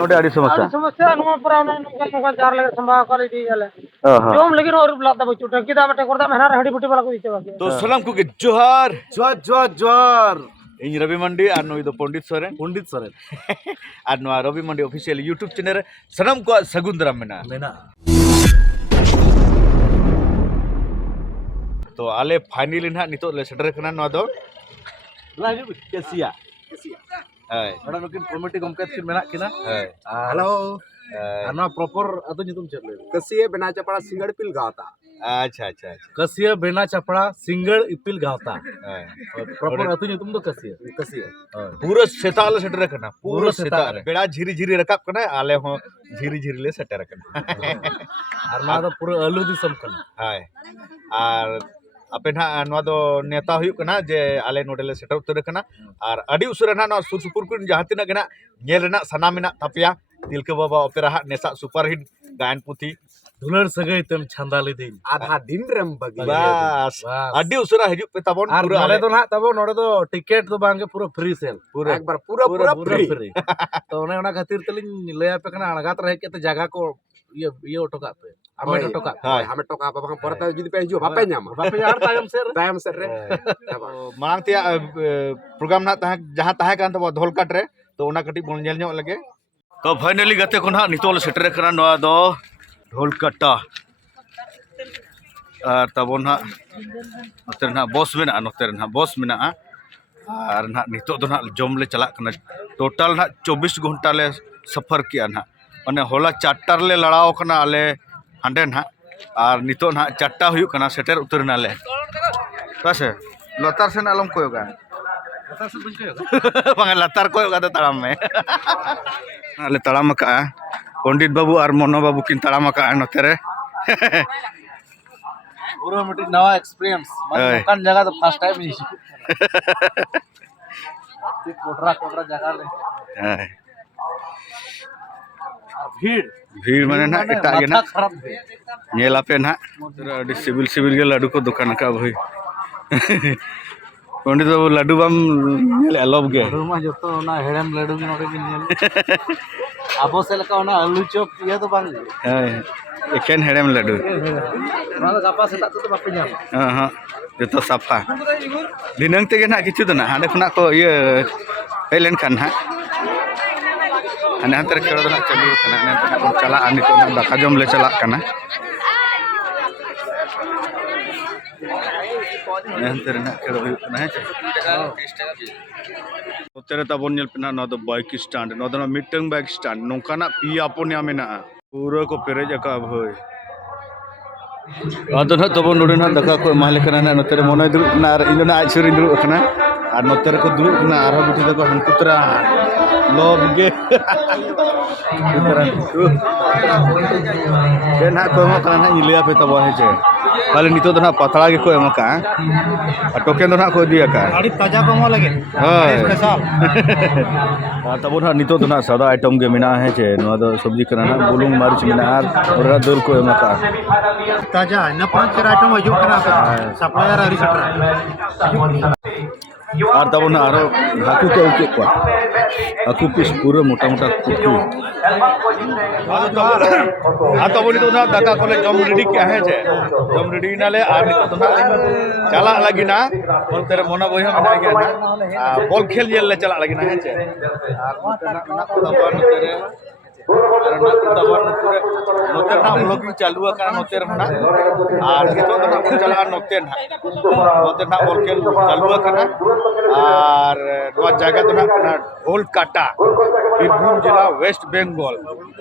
नोटे आड़ी समस्या समस्या नुआ पुराना नुका नुका जार लगे संभाव कर दी गले जोम लेकिन और लादा बच्चू टंकी दा बटे करदा मेहना हडी बुटी वाला को दिते बाकी तो सलाम को के जोहार जोहार जोहार जोहार इन रवि मंडी और नुई दो पंडित सोरेन और नुआ रवि मंडी ऑफिशियल यूट्यूब चैनल सनम को सगुंदराम मेना तो आले फाइनली ना नितो ले सेटर कना नुआ दो लागे केसिया हाय बड़ा नुकिन कमिटी गमके किन मेना किना हाय हेलो आना प्रॉपर अतो नितुम चले कसिए बेना चपड़ा सिंगड़ पिल गावता अच्छा अच्छा अच्छा कसिए बेना चपड़ा सिंगड़ इपिल गावता हाय प्रॉपर अतो नितुम तो कसिए पूरा सेताल सेटर कना पूरा सेताल बेड़ा झिरी झिरी रकाब कना आले हो झिरी झिरी ले सेटर कना और ना तो पूरा आलू दिसम कना हाय और अपे ना नवा दो नेता हुई कना जे आले नोडेले सेटर उतर कना और अडी उसुरा ना सुर सुपुर कुन जहां तिना गना नेल ना सना मेना थापिया तिलका बाबा ओपेरा हा नेसा सुपर हिट गायन पुथी दुलर सगई तम छंदा ले दिन आधा दिन रम बगी बस अडी उसुरा हिजु पे तबन पूरा आले तो ना तबो नोडे तो टिकट तो बांगे पूरा फ्री सेल पूरा एक बार पूरा फ्री तो ओने खातिर तलिन ले पे कना अणगात रहे के तो जगह को ये ऑटो का पे हमें टोका हमें टोका बाबा परता जुदी पे हिजु बापे ᱧᱟᱢᱟ बापे यार तायम सर रे मांग ते प्रोग्राम ना तहा जहां तहा कान तो धोलकाट रे तो ओना कटी बोन जेल ᱧᱚᱜ लगे तो फाइनली गते को ना नितोल सेटर कना नवा दो ढोलकाटा और तब ना नोते ना बस मेना नोते ना बस मेना और ना नितो दो ना जम ले चला कना टोटल ना 24 घंटा ले सफर किया ना माने होला चार्टर ले लड़ाओ कना आले हांडे ना और नितो ना चारटा हुई कना सेटर उतर ना ले बस लतार से आलम कोयोगा लतार से बन कोयोगा बांगा लतार कोयोगा तो ताराम में आले ताराम का पंडित बाबू और मनो बाबू किन ताराम का नोते रे पूरा मिटी नवा एक्सपीरियंस माने कान जगह तो फर्स्ट टाइम ही कोटरा जगह ले भीड़ माने ना एटा गे ना नेला पे ना सिविल सिविल के लाडू को दुकान का भाई पंडित बाबू लाडू बम नेले लब गे मा जतो ना हेड़म लाडू नोडे के नेल आबो से लका ना आलू चॉप ये तो बांग हाय एकेन हेड़म लाडू ना गापा से तो बापे जाम हां जतो साफा दिनंग तेगे ना किछु तो ना हांडे खना को ये हेलेन खान हा अंतर खेल चालू चला दाका जम ले चला खेल तबन पे बाइक स्टैंड मिटंग बाइक स्टैंड नौकाना पिया पुनिया मेना पूरा को पेरेज भाई अद ना तब नोड़े ना दाका को एमा लेकना नोते मन दुड़ुबना और इन आज सुर दुड़ुबना और नोते को दुड़ुबना और बुटी तक हंकुतरा लोभ गे ना को एमा लिया पे तब है खाली नितो ना पतला के को एमा टोकेन ना को दिया का गाड़ी ताजा को लगे स्पेशल तब ना नितो ना सादा आइटम के मेना है चे नो दो सब्जी कना ना बुलुंग मरीच मेना और दाल को एमा का ताजा ना पांच चार आइटम हजू कना सप्लायर हरी सटर और तब ना हाकू के उके को हाकू पीस पूरा मोटा मोटा कुकू तब तो ना दाका को जम रेडी क्या है जे जम रेडी नाले और नितो ना चला लगी ना और तेरे मोना बहिया में गया ना बॉल खेल ले चला लगी ना है जे और तेरे नोते ना ब्लॉगिंग चालू का नोते रहना और नितो ना चला नोते ना बॉल खेल चालू का और नवा जगह तो ना ढोलकाटा बीरभूम जिला वेस्ट बंगाल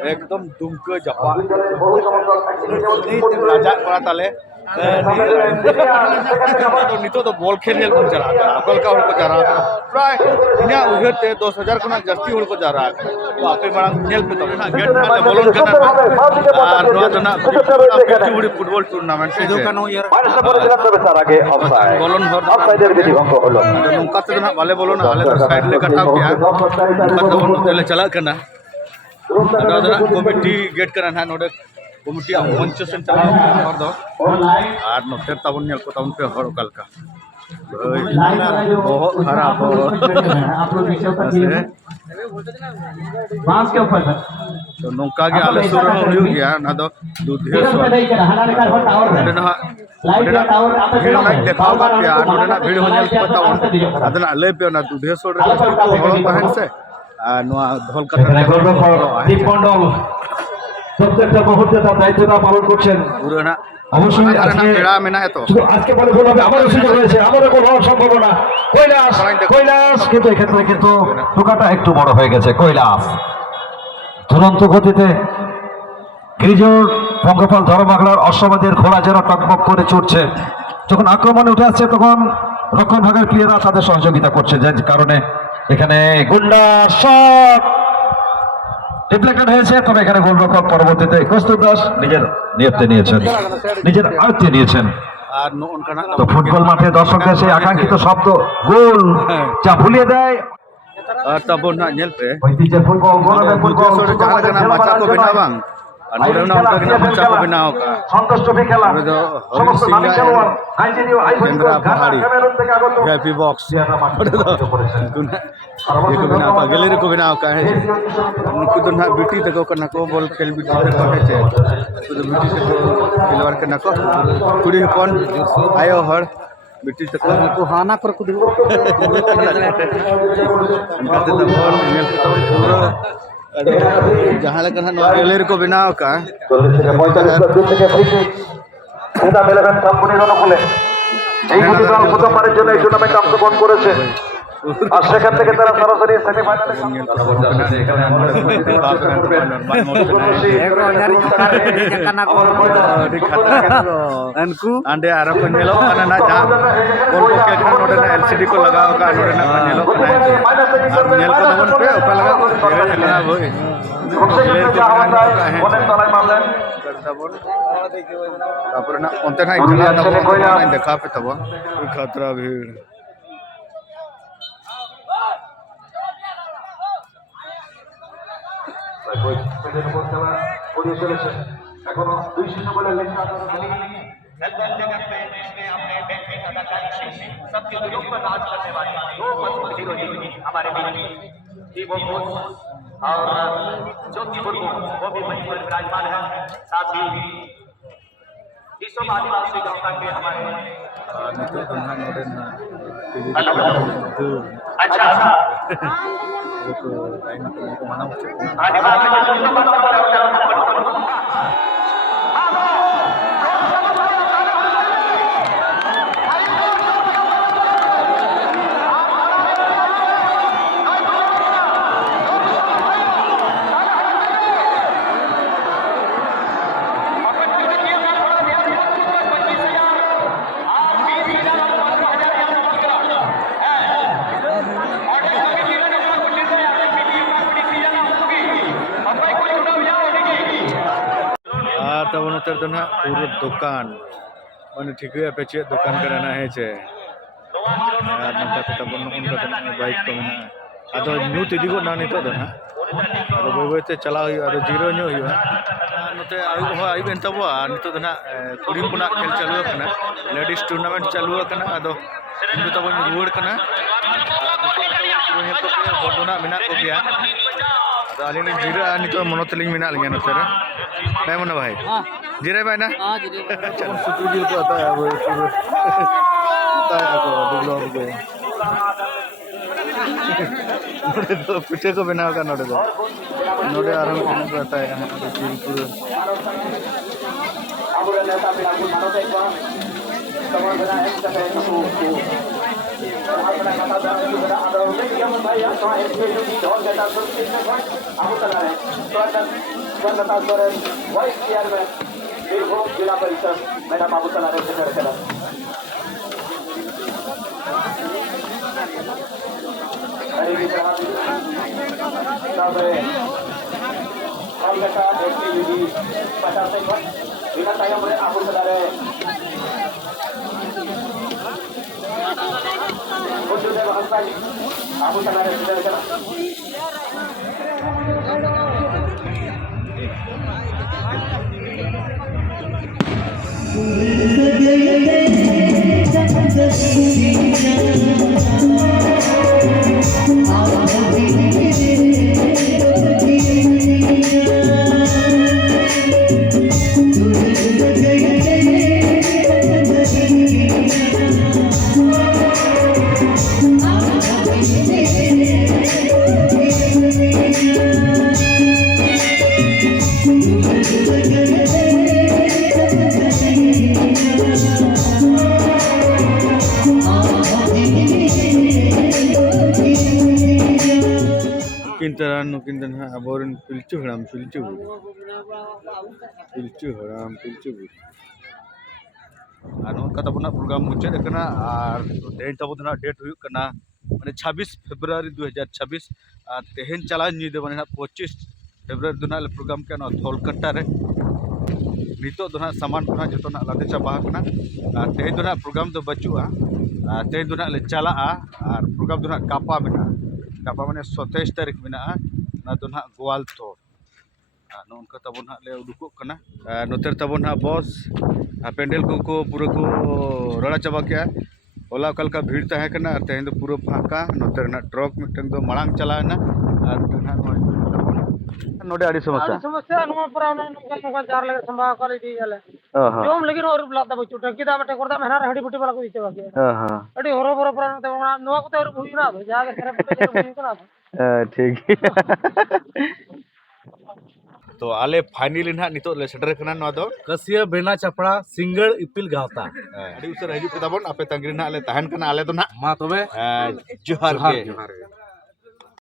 एकदम दुमका जपा राजा पड़ा ताले नितो तो बॉल खेल नेल को चला अकल का हड़ को जा रहा प्राय इन्या उहर ते 10,000 खुना जस्ती हड़ को जा रहा तो आपे मांग नेल पे तो ना गेट ना बोलन करना আর নো তো না পিচুড়ি ফুটবল টুর্নামেন্ট এ দোকানো ইয়ার বলন হর অফসাইডের বিধি ভঙ্গ হলো নৌকা তো না ভালো বলো না আলে সাইড লে কাটাও কিয়া নৌকা তো তেলে চালা কনা দাদা কমিটি গেট করা না নোডে কমিটি মঞ্চ সেন চালা হর দো আর নতে তাবন নেল को ताउन पे हर कलका बहुत खराब हो आप लोग पीछे बांस के ऊपर तो नौका के आले सुर हो गया ना तो दूधे सो ना भीड़ ना देखाव का क्या ना भीड़ हो नेल पता अदना ले पे ना दूधे सो रे तो हर पहन से नोआ ढोल का दीप मंडल প্রত্যেকটা মুহূর্তে তার দায়িত্বটা পালন করছেন পুরো না অবশ্যই আজকে বেড়া মেনা এত আজকে বলে বলবে আমারও সুযোগ হয়েছে আমারও কোনো সম্ভাবনা কৈলাস কিন্তু এক্ষেত্রে কিন্তু টোকাটা একটু বড় হয়ে গেছে কৈলাস দুরন্ত গতিতে গিরিজোর পঙ্গপাল ধর্মবাংলার অশ্ববাদের ঘোড়া যেন টকবক করে ছুটছে যখন আক্রমণে উঠে আসছে তখন রক্ষণ ভাগের প্লেয়াররা তাদের সহযোগিতা করছে যে কারণে এখানে গুন্ডা শট ডিফ্লেক্টেড হয়েছে তবে এখানে গোলরক্ষক পরবর্তীতে কস্তুর দাস নিজের নিয়ত্তে নিয়েছেন নিজের আয়ত্তে নিয়েছেন আর তো ফুটবল মাঠে দর্শকদের সেই আকাঙ্ক্ষিত শব্দ গোল যা ভুলিয়ে দেয় আর তারপর না নেল পে ঐতিহ্যের ফুটবল গোলবে ফুটবল জানা জানা মাচা কো বিনা বাং আর নোডে না উনকা কিনা মাচা কো বিনা হোকা সন্তোষ ট্রফি খেলা সমস্ত নামী খেলোয়াড় আইজিনিও আইভরি কোস্ট ক্যামেরুন থেকে আগত ভিআইপি বক্স ये को बिना का गैलरी को बिना का है उनको तो ना बीटी तक करना को बॉल खेल बीटी तक है छे तो बीटी से खिलवाड़ करना को कुड़ी कौन आयो हर बीटी तक को हाना कर को दियो उनका तो बॉल नेल तो पूरा जहां लगा ना गैलरी को बिना का 45 दूर থেকে ফ্রি কিক এটা মেলাবেন সম্পূর্ণ অনুকূলে এই দুটি দল প্রথমবারের জন্য এই টুর্নামেন্টে অংশগ্রহণ করেছে আর সেখান থেকে তারা সরাসরি সেমিফাইনালে अंडे आरो को नेलो kana na ja bol ko ke kan node na LCD ko lagao ka node na नेलो kana ar nel ko dabon pe oka laga kana boy তারপরে না অন্তে না খেলা দেখা পে তব খতরা ভিড় এখনো 2-0 বলে লেখা सबके दिलों पर राज करने वाले दो मजबूत हीरो हमारे बीच और ज्योति मुर्मू वो भी मंच पर विराजमान है साथ ही विश्व आदिवासी जनता के हमारे अच्छा तर तो ना पूरा दुकान मैंने ठीक है पे चे दुकान करना है चे यार नंका तो तब उनका तो बाइक को ना अदो न्यू तिदी को ना नहीं तो ना अदो बोई ते चला हुई अदो जीरो न्यू हुई नते आई बेन तब नितो तो ना कुड़ी को ना खेल चालू करना लेडीज टूर्नामेंट चालू करना अदो इनको तब रुवाड़ करना नितो तो होडोना मिना को गया तो आलिनी जीरो नितो मनोतलिंग मिना लगे नते रे नहीं मना भाई जीरे भाई ना हां जीरे चल सुतुजी तो आता है वो आता है को ब्लॉग पे नोडे तो पीछे को बनाओ का नोडे आराम से आता है दिल पूरा আমরা নেতা বিরাগু মানব একবার তোমার বলা এক সাথে একটু আমরা কথা জানি বড় আদর নেই আমরা ভাই তো এসে ঢোল দেতা সুরক্ষিত হয় আমরা চলা है तो जनता করে वाइस चेयरमैन Birhum Jila परिषद Madam Abu Salare sekedar sekedar. Hari ini sampai Kolkata FPUD Pasar Sekot. Kita tayang oleh Abu Salare. Untuk saya bahas lagi. Abu Salare sekedar sekedar. Kintaran ha aborin pilcu haram pilcu anu kata pun program muncul kena tehen tabu na date huyuk kena mane 26 Februari 2026 tehen chalan ni de mane 25 Februari duna le program ke na Kolkata re nito duna saman puna joto na lade chaba kana tehen duna program do bachua tehen duna le chala ar program duna kapa mena kapa mane 27 tarik mena na duna Gwaltor non ka tabon ha le udukuk kana noter tabon ha bos पेंडल को पूरा को रड़ा चाबा के होला कल का भीड़ तहे कना तेन दो पूरा फाका नोतर ना ट्रक मिटन दो मलांग चलाना नोडे आड़ी समस्या नो पूरा नो जार लगे संभा कर दी गले जोम लेकिन और लादा बचू टंकी दा बटे करदा मेहना हडी बुटी वाला को दिते बाके अडी होरो बोरो पूरा नो को तो भूई ना जाके खरे बुटी भूई कना ठीक तो आले फाइनली ना नितो ले सेटर कना नो दो कसिया बेना चपड़ा सिंगड़ इपिल गावता अड़ी उसर हजू के ताबन आपे तंगरी ना आले तहन कना आले तो ना मा तबे जोहार के